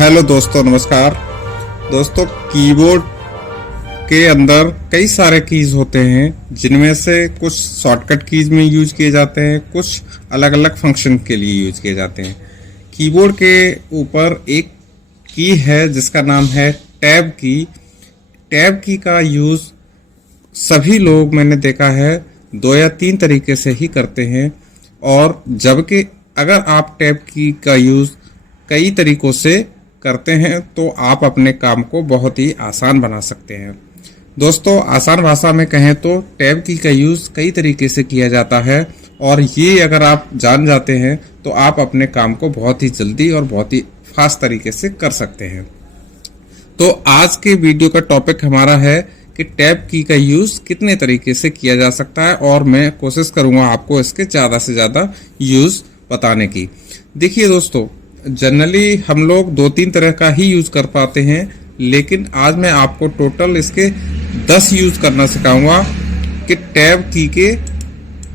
Hello दोस्तों, नमस्कार। दोस्तों, कीबोर्ड के अंदर कई सारे कीज होते हैं, जिनमें से कुछ शॉर्टकट कीज में यूज किए जाते हैं, कुछ अलग अलग फंक्शन के लिए यूज किए जाते हैं। कीबोर्ड के ऊपर एक की है जिसका नाम है टैब की। टैब की का यूज सभी लोग, मैंने देखा है, 2 या 3 तरीके से ही करते हैं। और जबकि अगर आप टैब की का यूज कई तरीकों से करते हैं तो आप अपने काम को बहुत ही आसान बना सकते हैं। दोस्तों, आसान भाषा में कहें तो टैब की का यूज कई तरीके से किया जाता है, और ये अगर आप जान जाते हैं तो आप अपने काम को बहुत ही जल्दी और बहुत ही फास्ट तरीके से कर सकते हैं। तो आज के वीडियो का टॉपिक हमारा है कि टैब की का यूज कितने तरीके से किया जा सकता है, और मैं कोशिश करूंगा आपको इसके ज्यादा से ज्यादा यूज बताने की। देखिए दोस्तों, जनरली हम लोग 2-3 तरह का ही यूज कर पाते हैं, लेकिन आज मैं आपको टोटल इसके 10 यूज करना सिखाऊंगा कि टैब की के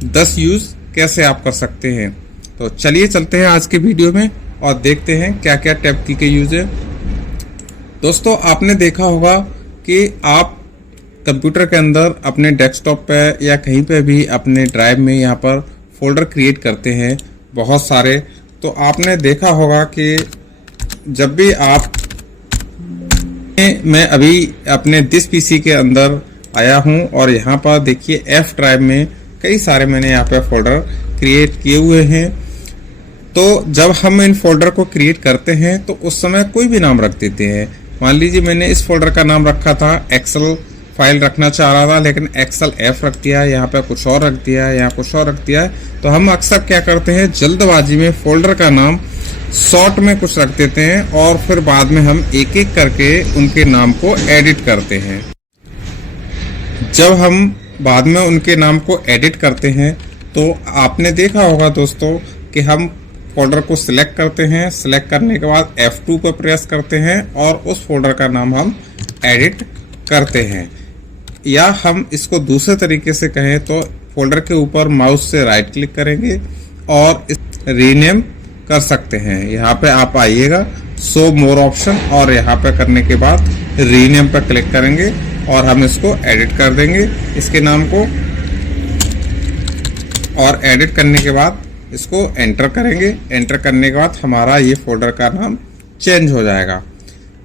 10 यूज कैसे आप कर सकते हैं। तो चलिए चलते हैं आज के वीडियो में और देखते हैं क्या क्या टैब की के यूज है। दोस्तों, आपने देखा होगा कि आप कंप्यूटर के अंदर अपने डेस्कटॉप पे या कहीं पे भी अपने ड्राइव में यहाँ पर फोल्डर क्रिएट करते हैं बहुत सारे। तो आपने देखा होगा कि जब भी आप, मैं अभी अपने दिस पीसी के अंदर आया हूं और यहाँ पर देखिए एफ ड्राइव में कई सारे मैंने यहाँ पे फोल्डर क्रिएट किए हुए हैं। तो जब हम इन फोल्डर को क्रिएट करते हैं तो उस समय कोई भी नाम रख देते हैं। मान लीजिए मैंने इस फोल्डर का नाम रखा था, एक्सेल फाइल रखना चाह रहा था, लेकिन एक्सेल एफ रख दिया, यहाँ पे कुछ और रख दिया, यहाँ कुछ और रख दिया। तो हम अक्सर क्या करते हैं, जल्दबाजी में फोल्डर का नाम शॉर्ट में कुछ रख देते हैं और फिर बाद में हम एक एक करके उनके नाम को एडिट करते हैं। जब हम बाद में उनके नाम को एडिट करते हैं तो आपने देखा होगा दोस्तों कि हम फोल्डर को सिलेक्ट करते हैं, सिलेक्ट करने के बाद F2 पर प्रेस करते हैं और उस फोल्डर का नाम हम एडिट करते हैं। या हम इसको दूसरे तरीके से कहें तो फोल्डर के ऊपर माउस से राइट क्लिक करेंगे और इस रीनेम कर सकते हैं। यहाँ पे आप आइएगा, शो मोर ऑप्शन, और यहाँ पे करने के बाद रीनेम पर क्लिक करेंगे और हम इसको एडिट कर देंगे इसके नाम को। और एडिट करने के बाद इसको एंटर करेंगे। एंटर करने के बाद हमारा ये फोल्डर का नाम चेंज हो जाएगा।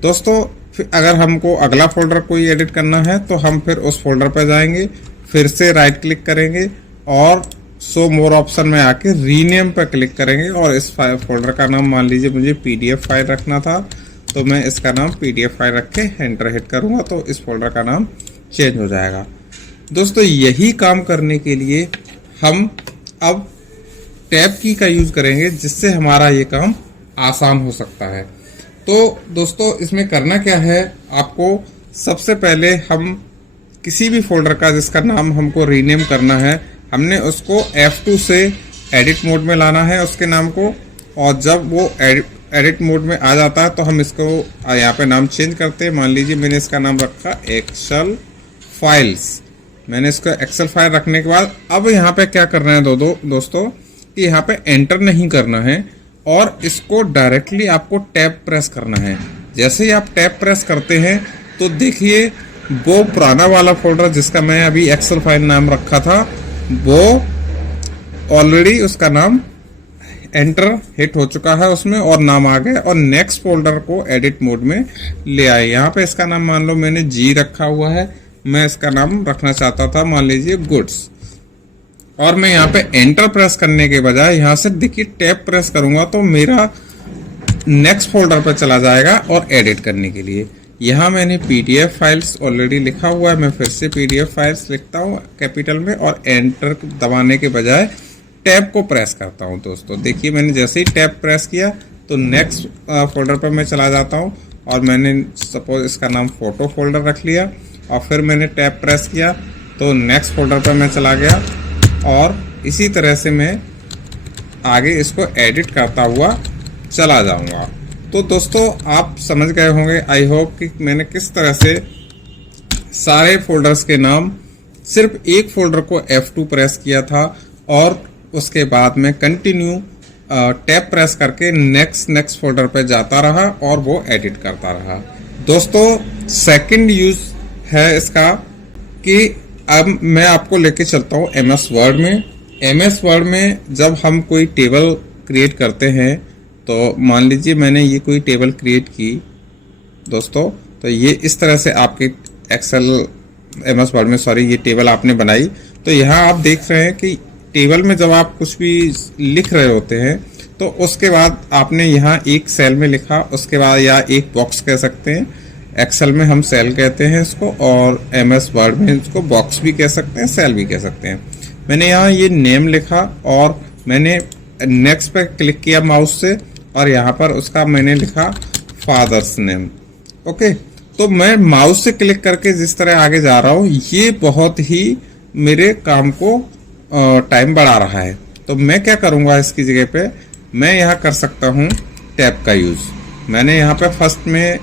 दोस्तों, फिर अगर हमको अगला फोल्डर कोई एडिट करना है तो हम फिर उस फोल्डर पर जाएंगे, फिर से राइट क्लिक करेंगे और शो मोर ऑप्शन में आके रीनेम पर क्लिक करेंगे। और इस फोल्डर का नाम, मान लीजिए मुझे पीडीएफ फाइल रखना था, तो मैं इसका नाम पीडीएफ फाइल रख के एंटर हिट करूंगा तो इस फोल्डर का नाम चेंज हो जाएगा। दोस्तों, यही काम करने के लिए हम अब टैब की का यूज करेंगे, जिससे हमारा ये काम आसान हो सकता है। तो दोस्तों, इसमें करना क्या है, आपको सबसे पहले हम किसी भी फोल्डर का जिसका नाम हमको रीनेम करना है, हमने उसको F2 से एडिट मोड में लाना है उसके नाम को। और जब वो एडिट मोड में आ जाता है तो हम इसको यहाँ पे नाम चेंज करते हैं। मान लीजिए मैंने इसका नाम रखा एक्सेल फाइल्स। मैंने इसका एक्सेल फाइल रखने के बाद अब यहाँ पे क्या करना है दोस्तों, कि यहाँ पे एंटर नहीं करना है और इसको डायरेक्टली आपको टैब प्रेस करना है। जैसे ही आप टैब प्रेस करते हैं तो देखिए वो पुराना वाला फोल्डर जिसका मैं अभी एक्सेल फाइल नाम रखा था, वो ऑलरेडी उसका नाम एंटर हिट हो चुका है उसमें और नाम आ गया, और नेक्स्ट फोल्डर को एडिट मोड में ले आए। यहाँ पे इसका नाम मान लो मैंने जी रखा हुआ है, मैं इसका नाम रखना चाहता था मान लीजिए गुड्स, और मैं यहाँ पे एंटर प्रेस करने के बजाय यहाँ से देखिए टैब प्रेस करूंगा तो मेरा नेक्स्ट फोल्डर पर चला जाएगा और एडिट करने के लिए। यहाँ मैंने पीडीएफ फाइल्स ऑलरेडी लिखा हुआ है, मैं फिर से पीडीएफ फाइल्स लिखता हूँ कैपिटल में और एंटर दबाने के बजाय टैब को प्रेस करता हूँ। दोस्तों देखिए, मैंने जैसे ही टैब प्रेस किया तो नेक्स्ट फोल्डर पर मैं चला जाता हूँ और मैंने सपोज इसका नाम फोटो फोल्डर रख लिया और फिर मैंने टैब प्रेस किया तो नेक्स्ट फोल्डर पर मैं चला गया, और इसी तरह से मैं आगे इसको एडिट करता हुआ चला जाऊंगा। तो दोस्तों, आप समझ गए होंगे, आई होप, कि मैंने किस तरह से सारे फोल्डर्स के नाम सिर्फ एक फोल्डर को F2 प्रेस किया था और उसके बाद में कंटिन्यू टैब प्रेस करके नेक्स्ट फोल्डर पे जाता रहा और वो एडिट करता रहा। दोस्तों सेकंड यूज है इसका कि अब मैं आपको लेके चलता हूँ एमएस वर्ड में। एमएस वर्ड में जब हम कोई टेबल क्रिएट करते हैं, तो मान लीजिए मैंने ये कोई टेबल क्रिएट की दोस्तों, तो ये इस तरह से आपके एक्सेल एमएस वर्ड में ये टेबल आपने बनाई। तो यहाँ आप देख रहे हैं कि टेबल में जब आप कुछ भी लिख रहे होते हैं तो उसके बाद आपने यहाँ एक सेल में लिखा, उसके बाद या एक बॉक्स कह सकते हैं, एक्सेल में हम सेल कहते हैं इसको, और एमएस वर्ड में इसको बॉक्स भी कह सकते हैं, सेल भी कह सकते हैं। मैंने यहाँ ये नेम लिखा और मैंने नेक्स्ट पे क्लिक किया माउस से और यहाँ पर उसका मैंने लिखा फादर्स नेम। ओके, तो मैं माउस से क्लिक करके जिस तरह आगे जा रहा हूँ, ये बहुत ही मेरे काम को टाइम बढ़ा रहा है। तो मैं क्या करूँगा, इसकी जगह पे मैं यहाँ कर सकता हूँ टैब का यूज़। मैंने यहाँ पे फर्स्ट में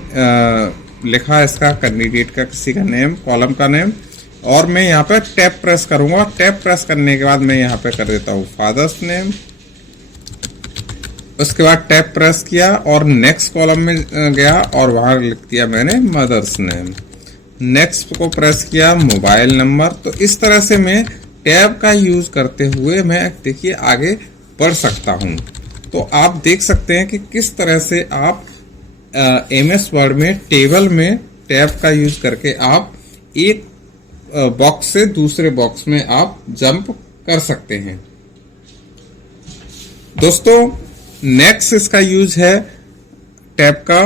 लिखा इसका कैंडिडेट का किसी का नेम, कॉलम का नेम, और मैं यहाँ पे टैब प्रेस करूँगा। टैब प्रेस करने के बाद मैं यहाँ पे कर देता हूँ फादर्स नेम। उसके बाद टैब प्रेस किया और नेक्स्ट कॉलम में गया और वहां लिख दिया मैंने मदर्स नेम। नेक्स्ट को प्रेस किया मोबाइल नंबर। तो इस तरह से मैं टैब का यूज करते हुए मैं देखिए आगे बढ़ सकता हूं। तो आप देख सकते हैं कि किस तरह से आप एमएस वर्ड में टेबल में टैब का यूज करके आप एक बॉक्स से दूसरे बॉक्स में आप जंप कर सकते हैं। दोस्तों नेक्स्ट इसका यूज है टैब का,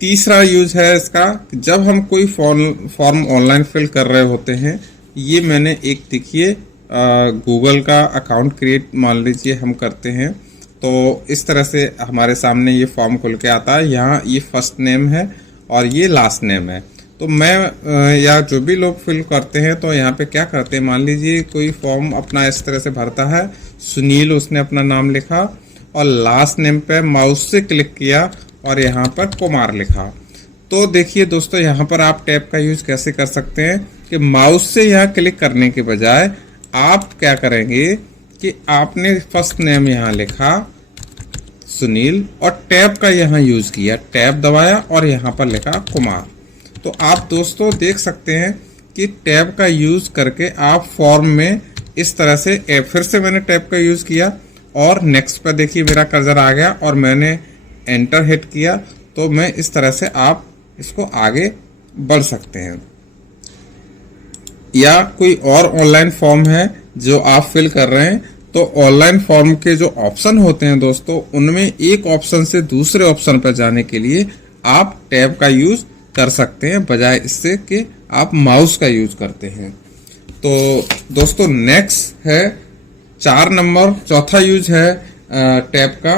तीसरा यूज है इसका, जब हम कोई फॉर्म ऑनलाइन फिल कर रहे होते हैं। ये मैंने एक देखिए गूगल का अकाउंट क्रिएट मान लीजिए हम करते हैं, तो इस तरह से हमारे सामने ये फॉर्म खुल के आता है। यहाँ ये फर्स्ट नेम है और ये लास्ट नेम है। तो मैं या जो भी लोग फिल करते हैं तो यहाँ पे क्या करते हैं, मान लीजिए कोई फॉर्म अपना इस तरह से भरता है, सुनील उसने अपना नाम लिखा और लास्ट नेम पे माउस से क्लिक किया और यहाँ पर कुमार लिखा। तो देखिए दोस्तों यहाँ पर आप टैब का यूज कैसे कर सकते हैं कि माउस से यहाँ क्लिक करने के बजाय आप क्या करेंगे कि आपने फर्स्ट नेम यहाँ लिखा सुनील और टैब का यहाँ यूज किया, टैब दबाया और यहाँ पर लिखा कुमार। तो आप दोस्तों देख सकते हैं कि टैब का यूज करके आप फॉर्म में इस तरह से फिर से मैंने टैब का यूज किया और नेक्स्ट पर देखिए मेरा कर्सर आ गया और मैंने एंटर हिट किया। तो मैं इस तरह से आप इसको आगे बढ़ सकते हैं। या कोई और ऑनलाइन फॉर्म है जो आप फिल कर रहे हैं, तो ऑनलाइन फॉर्म के जो ऑप्शन होते हैं दोस्तों, उनमें एक ऑप्शन से दूसरे ऑप्शन पर जाने के लिए आप टैब का यूज कर सकते हैं, बजाय इससे कि आप माउस का यूज करते हैं। तो दोस्तों नेक्स्ट है 4 नंबर, चौथा यूज है टैब का।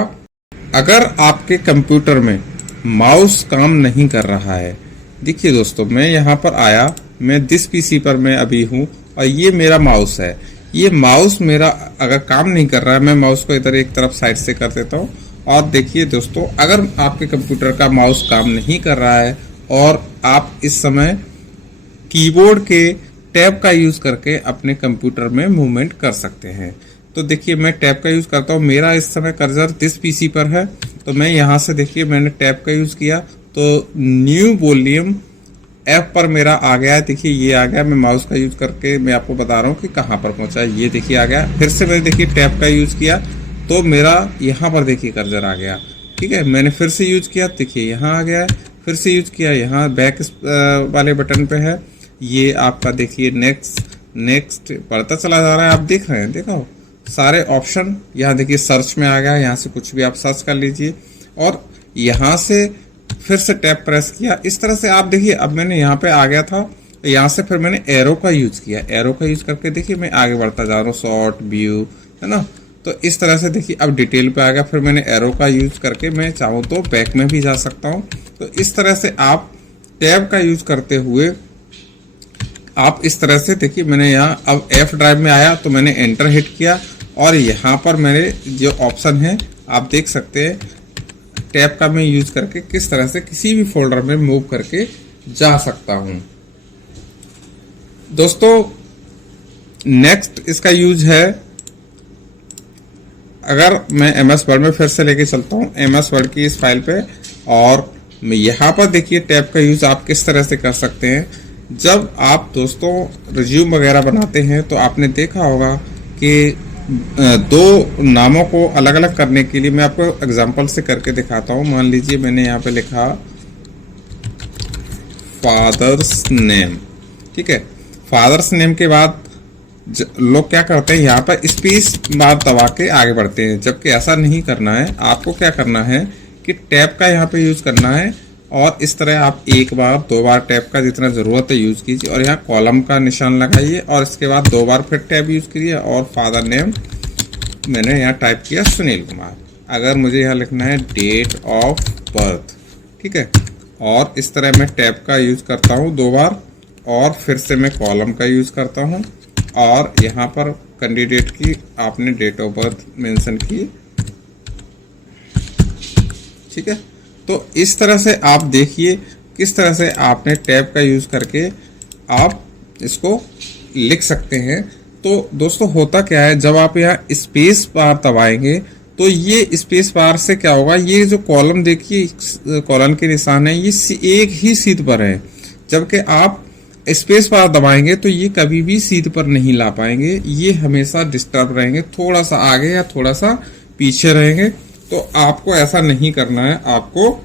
अगर आपके कंप्यूटर में माउस काम नहीं कर रहा है, देखिए दोस्तों मैं यहाँ पर आया, मैं दिस पीसी पर मैं अभी हूँ और ये मेरा माउस है। ये माउस मेरा अगर काम नहीं कर रहा है, मैं माउस को इधर एक तरफ साइड से कर देता हूँ और देखिए दोस्तों अगर आपके कंप्यूटर का माउस काम नहीं कर रहा है और आप इस समय कीबोर्ड के टैब का यूज करके अपने कंप्यूटर में मूवमेंट कर सकते हैं। तो देखिए मैं टैब का यूज करता हूँ, मेरा इस समय कर्सर दिस पीसी पर है, तो मैं यहाँ से देखिए मैंने टैब का यूज किया तो न्यू वॉल्यूम ऐप पर मेरा आ गया। देखिए ये आ गया, मैं माउस का यूज करके मैं आपको बता रहा हूँ कि कहाँ पर पहुंचा, ये देखिए आ गया। फिर से मैंने देखिए टैब का यूज किया तो मेरा यहाँ पर देखिए कर्सर आ गया। ठीक है, मैंने फिर से यूज किया, देखिए यहाँ आ गया, फिर से यूज किया, यहाँ बैक वाले बटन पे है, ये आपका देखिए नेक्स्ट बढ़ता चला जा रहा है। आप देख रहे हैं, देखो सारे ऑप्शन यहाँ देखिए सर्च में आ गया, यहाँ से कुछ भी आप सर्च कर लीजिए और यहाँ से फिर से टैब प्रेस किया। इस तरह से आप देखिए अब मैंने यहाँ पे आ गया था, यहाँ से फिर मैंने एरो का यूज किया, एरो का यूज करके देखिए मैं आगे बढ़ता जा रहा हूँ, शॉर्ट व्यू है ना। तो इस तरह से देखिए अब डिटेल पे आ गया, फिर मैंने एरो का यूज करके मैं चाहूँ तो बैक में भी जा सकता हूँ। तो इस तरह से आप टैब का यूज करते हुए आप इस तरह से देखिए मैंने यहाँ अब F ड्राइव में आया तो मैंने एंटर हिट किया और यहाँ पर मेरे जो ऑप्शन है आप देख सकते हैं टैब का मैं यूज करके किस तरह से किसी भी फोल्डर में मूव करके जा सकता हूँ। दोस्तों नेक्स्ट इसका यूज है अगर मैं MS वर्ड में फिर से लेके चलता हूँ MS वर्ड की इस फाइल पे, और यहाँ पर देखिए टैब का यूज आप किस तरह से कर सकते हैं। जब आप दोस्तों रिज्यूम वगैरह बनाते हैं तो आपने देखा होगा कि दो नामों को अलग अलग करने के लिए, मैं आपको एग्जांपल से करके दिखाता हूँ। मान लीजिए मैंने यहाँ पे लिखा फादर्स नेम, ठीक है। फादर्स नेम के बाद लोग क्या करते हैं, यहाँ पर स्पेस बार दबा के आगे बढ़ते हैं, जबकि ऐसा नहीं करना है। आपको क्या करना है कि टैब का यहाँ पे यूज करना है, और इस तरह आप एक बार दो बार टैब का जितना ज़रूरत है यूज़ कीजिए, और यहाँ कॉलम का निशान लगाइए, और इसके बाद दो बार फिर टैब यूज़ कीजिए, और फादर नेम मैंने यहाँ टाइप किया सुनील कुमार। अगर मुझे यहाँ लिखना है डेट ऑफ बर्थ, ठीक है, और इस तरह मैं टैब का यूज़ करता हूँ दो बार, और फिर से मैं कॉलम का यूज़ करता हूँ, और यहाँ पर कैंडिडेट की आपने डेट ऑफ बर्थ मेंशन की, ठीक है। तो इस तरह से आप देखिए किस तरह से आपने टैब का यूज करके आप इसको लिख सकते हैं। तो दोस्तों होता क्या है, जब आप यहाँ स्पेस बार दबाएंगे तो ये स्पेस बार से क्या होगा, ये जो कॉलम देखिए कॉलन के निशान है ये एक ही सीध पर है, जबकि आप स्पेस बार दबाएंगे तो ये कभी भी सीध पर नहीं ला पाएंगे, ये हमेशा डिस्टर्ब रहेंगे, थोड़ा सा आगे या थोड़ा सा पीछे रहेंगे। तो आपको ऐसा नहीं करना है, आपको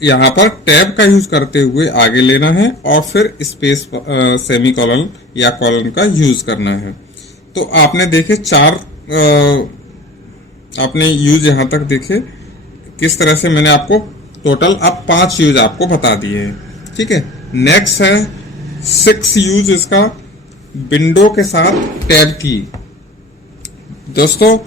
यहाँ पर टैब का यूज करते हुए आगे लेना है, और फिर स्पेस सेमी कॉलन या कॉलन का यूज करना है। तो आपने देखे चार आपने यूज यहाँ तक देखे किस तरह से मैंने आपको टोटल अब 5 यूज आपको बता दिए हैं, ठीक है। नेक्स्ट है 6 यूज इसका, विंडो के साथ टैब की। दोस्तों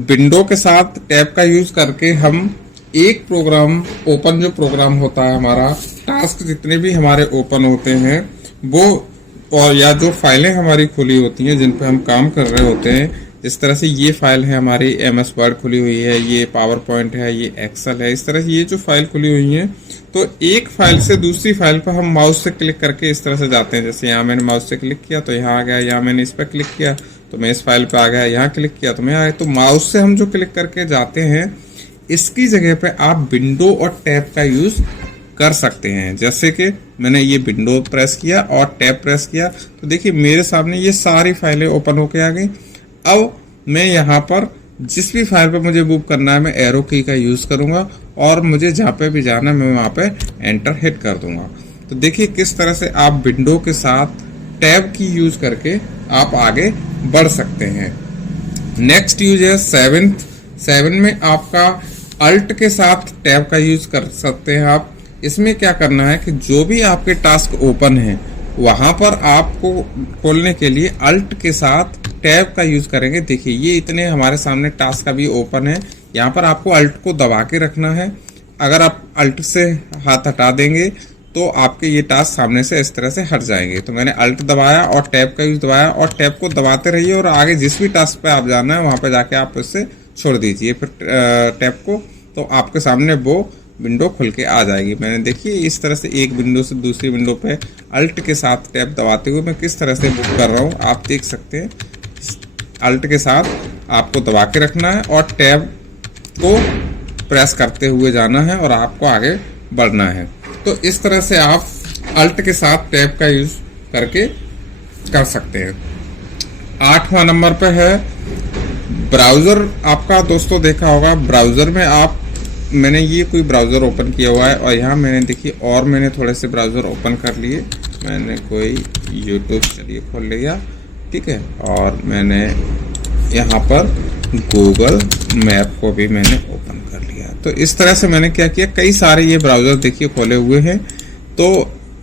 विंडो के साथ टैब का यूज करके हम एक प्रोग्राम ओपन, जो प्रोग्राम होता है हमारा, टास्क जितने भी हमारे ओपन होते हैं वो, और या जो फाइलें हमारी खुली होती हैं जिन पे हम काम कर रहे होते हैं, जिस तरह से ये फाइल है हमारी MS वर्ड खुली हुई है, ये पावर पॉइंट है, ये एक्सेल है, इस तरह से ये जो फाइल खुली हुई है, तो एक फाइल से दूसरी फाइल पर हम माउस से क्लिक करके इस तरह से जाते हैं। जैसे यहाँ मैंने माउस से क्लिक किया तो यहाँ आ गया, यहाँ मैंने इस पर क्लिक किया तो मैं इस फाइल पे आ गया, यहाँ क्लिक किया तो मैं आ गया। तो माउस से हम जो क्लिक करके जाते हैं, इसकी जगह पे आप विंडो और टैब का यूज कर सकते हैं। जैसे कि मैंने ये विंडो प्रेस किया और टैब प्रेस किया, तो देखिए मेरे सामने ये सारी फाइलें ओपन होके आ गई। अब मैं यहाँ पर जिस भी फाइल पे मुझे मूव करना है, मैं एरो की का यूज करूंगा, और मुझे जहाँ पे भी जाना है मैं वहाँ पे एंटर हिट कर दूंगा। तो देखिए किस तरह से आप विंडो के साथ टैब की यूज करके आप आगे बढ़ सकते हैं। नेक्स्ट यूज है 7 में आपका अल्ट के साथ टैब का यूज कर सकते हैं आप। इसमें क्या करना है कि जो भी आपके टास्क ओपन है वहां पर आपको खोलने के लिए अल्ट के साथ टैब का यूज करेंगे। देखिए ये इतने हमारे सामने टास्क अभी ओपन है, यहाँ पर आपको अल्ट को दबा के रखना है। अगर आप अल्ट से हाथ हटा देंगे तो आपके ये टास्क सामने से इस तरह से हट जाएंगे। तो मैंने अल्ट दबाया और टैब का यूज दबाया, और टैब को दबाते रहिए, और आगे जिस भी टास्क पे आप जाना है वहां पे जाके आप इससे छोड़ दीजिए फिर टैब को, तो आपके सामने वो विंडो खुल के आ जाएगी। मैंने देखिए इस तरह से एक विंडो से दूसरी विंडो पे अल्ट के साथ टैब दबाते हुए मैं किस तरह से मूव कर रहा हूँ, आप देख सकते हैं। अल्ट के साथ आपको दबा के रखना है और टैब को प्रेस करते हुए जाना है, और आपको आगे बढ़ना है। तो इस तरह से आप अल्ट के साथ टैब का यूज करके कर सकते हैं। 8वां नंबर पे है ब्राउजर। आपका दोस्तों देखा होगा ब्राउजर में आप, मैंने ये कोई ब्राउजर ओपन किया हुआ है, और यहाँ मैंने देखिए और मैंने थोड़े से ब्राउजर ओपन कर लिए। मैंने कोई यूट्यूब चलिए खोल लिया, ठीक है, और मैंने यहाँ पर गूगल मैप को भी मैंने ओपन कर लिया। तो इस तरह से मैंने क्या किया, कई सारे ये ब्राउजर देखिए खोले हुए हैं। तो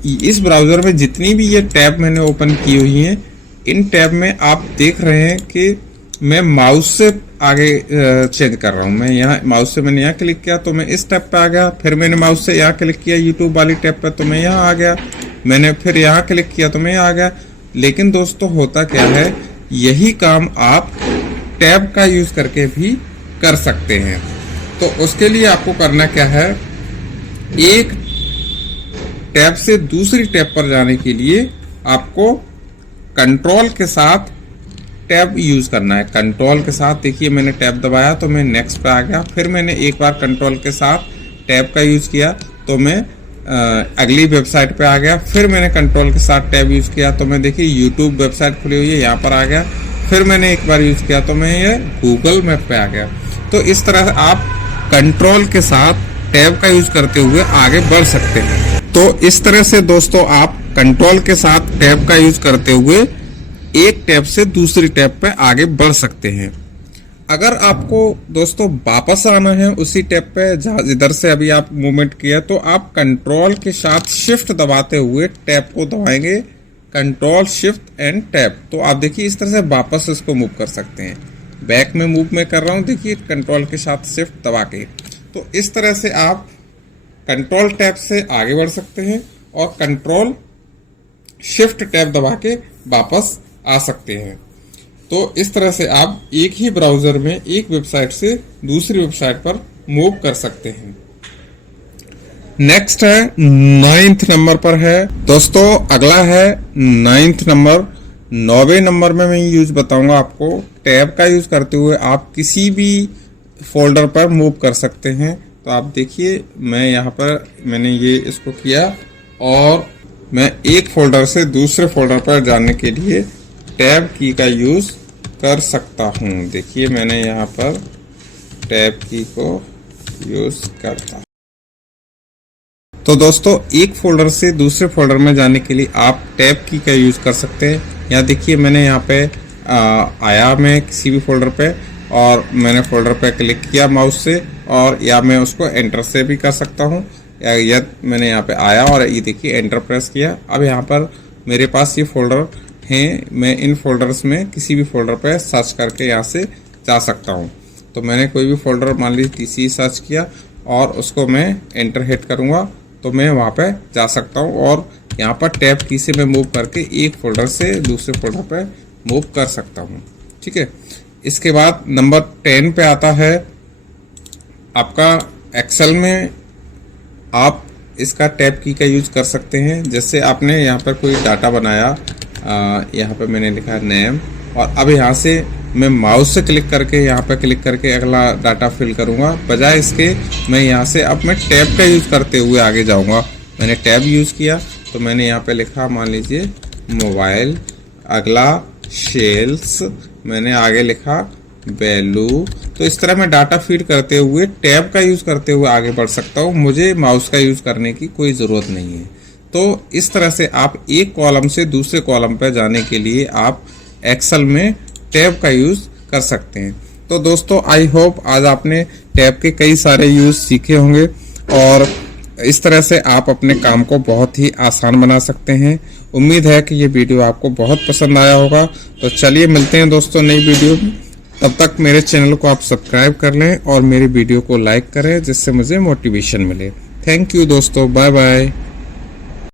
इस ब्राउजर में जितनी भी ये टैब मैंने ओपन की हुई हैं, इन टैब में आप देख रहे हैं कि मैं माउस से आगे चेंज कर रहा हूँ। मैं यहाँ माउस से मैंने यहाँ क्लिक किया तो मैं इस टैब पे आ गया, फिर मैंने माउस से यहाँ क्लिक किया यूट्यूब वाली टैब पे तो मैं यहाँ आ गया, मैंने फिर यहाँ क्लिक किया तो मैं यहाँ आ गया। लेकिन दोस्तों होता क्या है, यही काम आप टैब का यूज करके भी कर सकते हैं। तो उसके लिए आपको करना क्या है, एक टैब से दूसरी टैब पर जाने के लिए आपको कंट्रोल के साथ टैब यूज़ करना है। कंट्रोल के साथ देखिए मैंने टैब दबाया तो मैं नेक्स्ट पे आ गया, फिर मैंने एक बार कंट्रोल के साथ टैब का यूज़ किया तो मैं अगली वेबसाइट पे आ गया, फिर मैंने कंट्रोल के साथ टैब यूज़ किया तो मैं देखिए यूट्यूब वेबसाइट खुली हुई है यहाँ पर आ गया, फिर मैंने एक बार यूज़ किया तो मैं ये गूगल मैप पे आ गया। तो इस तरह से आप कंट्रोल के साथ टैब का यूज़ करते हुए आगे बढ़ सकते हैं। तो इस तरह से दोस्तों आप कंट्रोल के साथ टैब का यूज़ करते हुए एक टैब से दूसरी टैब पे आगे बढ़ सकते हैं। अगर आपको दोस्तों वापस आना है उसी टैब पे जहाँ इधर से अभी आप मूवमेंट किया, तो आप कंट्रोल के साथ शिफ्ट दबाते हुए टैब को दबाएंगे, कंट्रोल शिफ्ट एंड टैब। तो आप देखिए इस तरह से वापस इसको मूव कर सकते हैं। बैक में मूव में कर रहा हूँ, देखिए कंट्रोल के साथ शिफ्ट दबा के। तो इस तरह से आप कंट्रोल टैब से आगे बढ़ सकते हैं और कंट्रोल शिफ्ट टैब दबा के वापस आ सकते हैं। तो इस तरह से आप एक ही ब्राउजर में एक वेबसाइट से दूसरी वेबसाइट पर मूव कर सकते हैं। नेक्स्ट है 9th नंबर पर है दोस्तों, अगला है 9th नंबर। 9वें नंबर में मैं यूज बताऊंगा आपको। टैब का यूज करते हुए आप किसी भी फोल्डर पर मूव कर सकते हैं। तो आप देखिए मैं यहाँ पर मैंने ये इसको किया और मैं एक फोल्डर से दूसरे फोल्डर पर जाने के लिए टैब की का यूज कर सकता हूँ। देखिए मैंने यहाँ पर टैब की को यूज करता। तो दोस्तों एक फोल्डर से दूसरे फोल्डर में जाने के लिए आप टैब की का यूज कर सकते हैं। यहाँ देखिए मैंने यहाँ पे आया मैं किसी भी फोल्डर पे और मैंने फोल्डर पे क्लिक किया माउस से, और या मैं उसको एंटर से भी कर सकता हूँ। या मैंने यहाँ पे आया और ये देखिए एंटर प्रेस किया। अब यहाँ पर मेरे पास ये फोल्डर हैं, मैं इन फोल्डर्स में किसी भी फोल्डर पे सर्च करके यहाँ से जा सकता हूँ। तो मैंने कोई भी फोल्डर मान लीजिए टीसी सर्च किया और उसको मैं एंटर हिट करूँगा तो मैं वहाँ पे जा सकता हूँ, और यहाँ पर टैब की से मैं मूव करके एक फोल्डर से दूसरे फोल्डर पे मूव कर सकता हूँ। ठीक है, इसके बाद नंबर 10 पे आता है आपका एक्सेल में आप इसका टैब की का यूज कर सकते हैं। जैसे आपने यहाँ पर कोई डाटा बनाया, यहाँ पे मैंने लिखा नेम, और अब यहाँ से मैं माउस से क्लिक करके यहाँ पे क्लिक करके अगला डाटा फिल करूँगा। बजाय इसके मैं यहाँ से अब मैं टैब का यूज़ करते हुए आगे जाऊँगा। मैंने टैब यूज़ किया तो मैंने यहाँ पे लिखा मान लीजिए मोबाइल, अगला सेल्स, मैंने आगे लिखा वैल्यू। तो इस तरह मैं डाटा फीड करते हुए टैब का यूज़ करते हुए आगे बढ़ सकता हूँ। मुझे माउस का यूज़ करने की कोई ज़रूरत नहीं है। तो इस तरह से आप एक कॉलम से दूसरे कॉलम पर जाने के लिए आप एक्सेल में टैब का यूज़ कर सकते हैं। तो दोस्तों आई होप आज आपने टैब के कई सारे यूज़ सीखे होंगे और इस तरह से आप अपने काम को बहुत ही आसान बना सकते हैं। उम्मीद है कि ये वीडियो आपको बहुत पसंद आया होगा। तो चलिए मिलते हैं दोस्तों नई वीडियो में। तब तक मेरे चैनल को आप सब्सक्राइब कर लें और मेरी वीडियो को लाइक करें जिससे मुझे मोटिवेशन मिले। थैंक यू दोस्तों, बाय बाय।